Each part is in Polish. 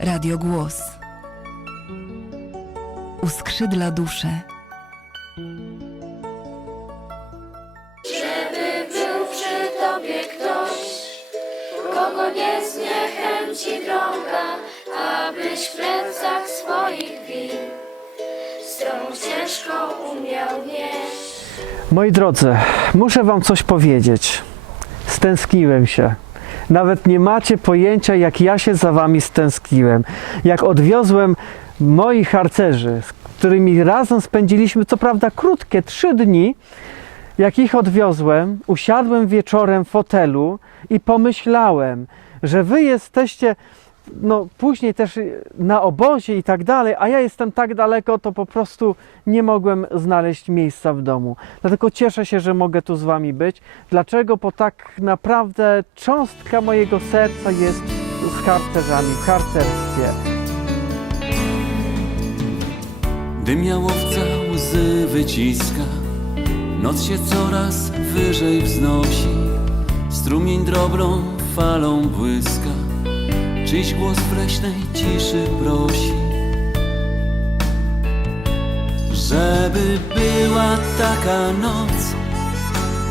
Radio Głos. Uskrzydla duszę. Żeby był przy tobie ktoś, kogo nie zniechęci droga, abyś w plecach swoich win stromą ścieżką umiał nieść. Moi drodzy, muszę Wam coś powiedzieć. Stęskniłem się. Nawet nie macie pojęcia, jak ja się za Wami stęskniłem. Jak odwiozłem moich harcerzy, z którymi razem spędziliśmy, co prawda krótkie, trzy dni, jak ich odwiozłem, usiadłem wieczorem w fotelu i pomyślałem, że Wy jesteście no, później też na obozie i tak dalej, a ja jestem tak daleko, to po prostu nie mogłem znaleźć miejsca w domu. Dlatego cieszę się, że mogę tu z Wami być. Dlaczego? Bo tak naprawdę cząstka mojego serca jest z harcerzami, w harcerstwie. Dym jałowca łzy wyciska, noc się coraz wyżej wznosi, strumień drobną falą błyska, czyjś głos w leśnej ciszy prosi. Żeby była taka noc,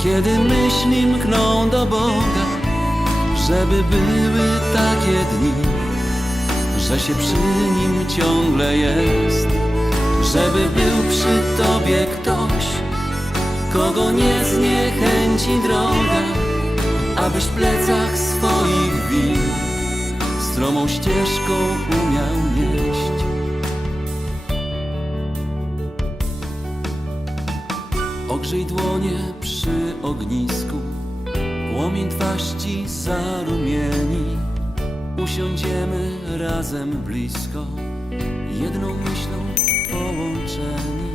kiedy myśli mkną do Boga, żeby były takie dni, że się przy nim ciągle jest. Żeby był przy tobie ktoś, kogo nie zniechęci droga, abyś w plecach swoich win stromą ścieżką umiał nieść. Ogrzej dłonie przy ognisku, płomień twarz ci zarumieni. Usiądziemy razem blisko, jedną myślą połączeni.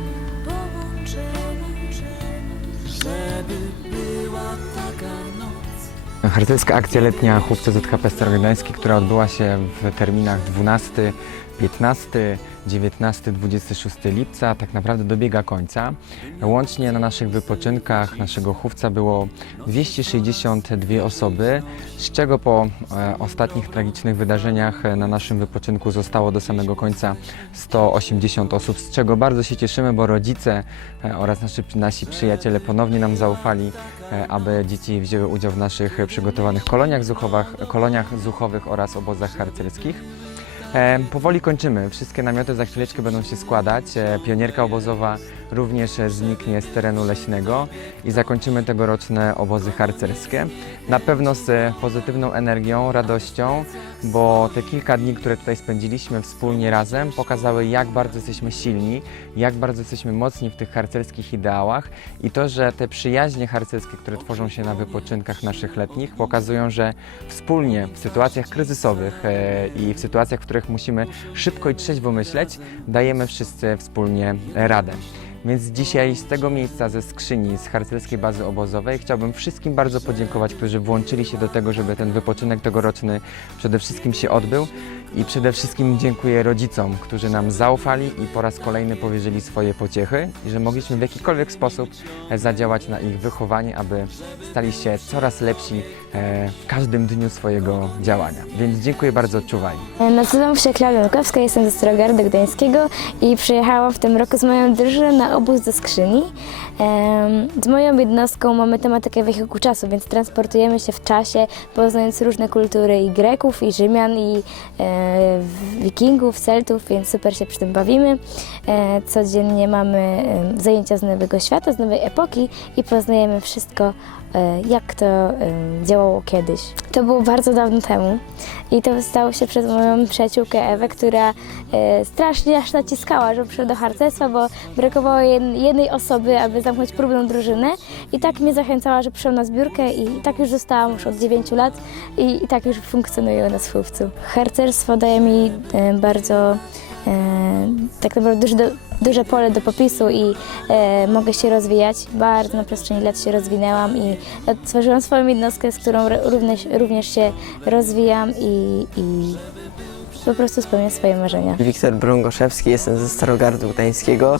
Żeby była taka noc. Harcerska akcja letnia Chłopcy ZHP Stary Gdański, która odbyła się w terminach 12, 15, 19, 26 lipca, tak naprawdę dobiega końca. Łącznie na naszych wypoczynkach naszego chówca było 262 osoby, z czego po e, ostatnich tragicznych wydarzeniach e, na naszym wypoczynku zostało do samego końca 180 osób, z czego bardzo się cieszymy, bo rodzice e, oraz nasi, nasi przyjaciele ponownie nam zaufali, aby dzieci wzięły udział w naszych przygotowanych koloniach, zuchowych, koloniach zuchowych oraz obozach harcerskich. E, powoli kończymy. Wszystkie namioty za chwileczkę będą się składać. E, pionierka obozowa również zniknie z terenu leśnego i zakończymy tegoroczne obozy harcerskie. Na pewno z pozytywną energią, radością, bo te kilka dni, które tutaj spędziliśmy wspólnie razem, pokazały jak bardzo jesteśmy silni, jak bardzo jesteśmy mocni w tych harcerskich ideałach i to, że te przyjaźnie harcerskie, które tworzą się na wypoczynkach naszych letnich, pokazują, że wspólnie w sytuacjach kryzysowych e, i w sytuacjach, w których musimy szybko i trzeźwo myśleć, dajemy wszyscy wspólnie radę. Więc dzisiaj z tego miejsca, ze skrzyni, z harcerskiej bazy obozowej, chciałbym wszystkim bardzo podziękować, którzy włączyli się do tego, żeby ten wypoczynek tegoroczny przede wszystkim się odbył. I przede wszystkim dziękuję rodzicom, którzy nam zaufali i po raz kolejny powierzyli swoje pociechy i że mogliśmy w jakikolwiek sposób e, zadziałać na ich wychowanie, aby stali się coraz lepsi e, w każdym dniu swojego działania. Więc dziękuję bardzo, czuwali. Nazywam się Klaudia Lukowska, jestem ze Starogardu Gdańskiego i przyjechałam w tym roku z moją drużyną na obóz do skrzyni. Z moją jednostką mamy tematykę wehikułu czasu, więc transportujemy się w czasie, poznając różne kultury i Greków, i Rzymian, i e, Wikingów, Celtów, więc super się przy tym bawimy. E, codziennie mamy zajęcia z nowego świata, z nowej epoki i poznajemy wszystko, e, jak to działało kiedyś. To było bardzo dawno temu i to stało się przez moją przyjaciółkę Ewę, która strasznie aż naciskała, żeby przyszła do harcerstwa, bo brakowało jed- jednej osoby, aby zamknąć próbną drużynę i tak mnie zachęcała, że przyszłam na zbiórkę i tak już zostałam już od 9 lat i, i tak już funkcjonuję na Słówcu. Harcerstwo daje mi e, bardzo e, tak naprawdę duże, do, duże pole do popisu i e, mogę się rozwijać. Bardzo na przestrzeni lat się rozwinęłam i stworzyłam swoją jednostkę, z którą również, również się rozwijam i, i po prostu spełniam swoje marzenia. Wiktor Brągoszewski, jestem ze Starogardu Gdańskiego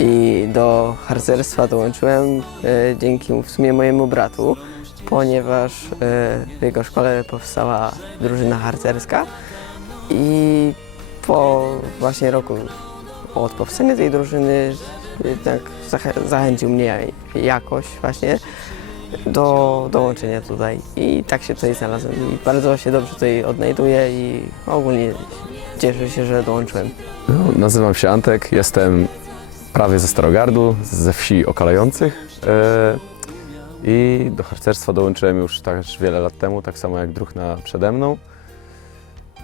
i do harcerstwa dołączyłem e, dzięki w sumie mojemu bratu. ponieważ e, w jego szkole powstała drużyna harcerska i po właśnie roku od powstania tej drużyny jednak zachę- zachęcił mnie jakoś właśnie do dołączenia tutaj i tak się tutaj znalazłem i bardzo się dobrze tutaj odnajduję i ogólnie cieszę się, że dołączyłem. No, nazywam się Antek, jestem prawie ze Starogardu, ze wsi okalających e, i do harcerstwa dołączyłem już też wiele lat temu, tak samo jak druhna przede mną.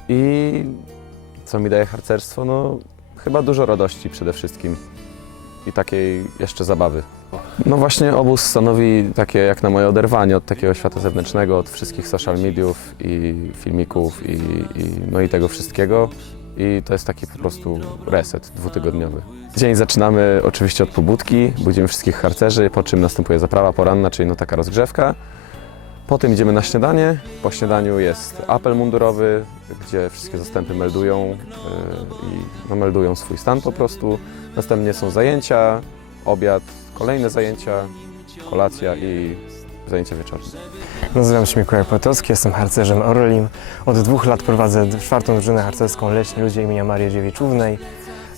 I co mi daje harcerstwo? No chyba dużo radości przede wszystkim i takiej jeszcze zabawy. No właśnie obóz stanowi takie jak na moje oderwanie od takiego świata zewnętrznego, od wszystkich social mediów i filmików i, i, no i tego wszystkiego i to jest taki po prostu reset dwutygodniowy. Dzień zaczynamy oczywiście od pobudki, budzimy wszystkich harcerzy, po czym następuje zaprawa poranna, czyli no taka rozgrzewka. Potem idziemy na śniadanie. Po śniadaniu jest apel mundurowy, gdzie wszystkie zastępy meldują yy, i no, meldują swój stan po prostu. Następnie są zajęcia, obiad, kolejne zajęcia, kolacja i zajęcia wieczorne. Nazywam się Mikołaj Potocki, jestem harcerzem Orlim. Od dwóch lat prowadzę czwartą drużynę harcerską Leśni Ludzie imienia Marii Dziewiczównej.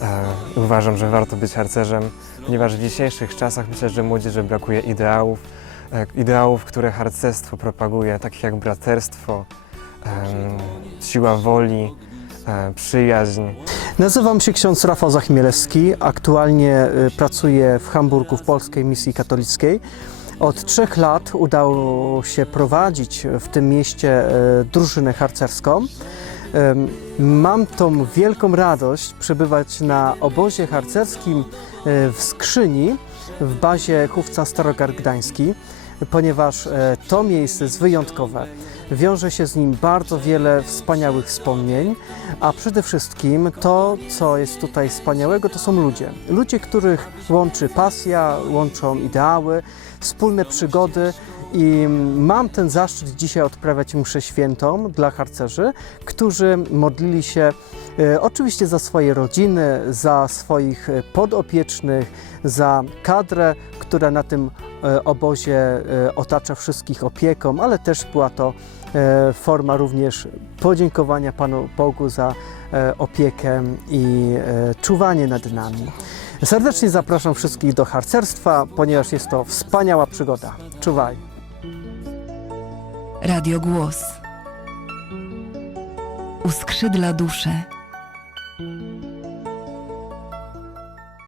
E, uważam, że warto być harcerzem, ponieważ w dzisiejszych czasach myślę, że młodzieży brakuje ideałów, e, ideałów, które harcerstwo propaguje, takich jak braterstwo, siła woli, e, przyjaźń. Nazywam się ksiądz Rafał Zachmielewski. Aktualnie pracuję w Hamburgu w Polskiej Misji Katolickiej. Od trzech lat udało się prowadzić w tym mieście y, drużynę harcerską. Mam tą wielką radość przebywać na obozie harcerskim y, w Skrzyni w bazie Chówca Starogard Gdański, ponieważ e, to miejsce jest wyjątkowe. Wiąże się z nim bardzo wiele wspaniałych wspomnień, a przede wszystkim to, co jest tutaj wspaniałego, to są ludzie. Ludzie, których łączy pasja, łączą ideały, wspólne przygody. I mam ten zaszczyt dzisiaj odprawiać mszę świętą dla harcerzy, którzy modlili się e, oczywiście za swoje rodziny, za swoich e, podopiecznych, za kadrę, która na tym obozie e, otacza wszystkich opieką, ale też była to e, forma również podziękowania Panu Bogu za e, opiekę i e, czuwanie nad nami. Serdecznie zapraszam wszystkich do harcerstwa, ponieważ jest to wspaniała przygoda. Czuwaj! Radio Głos. Uskrzydla duszę.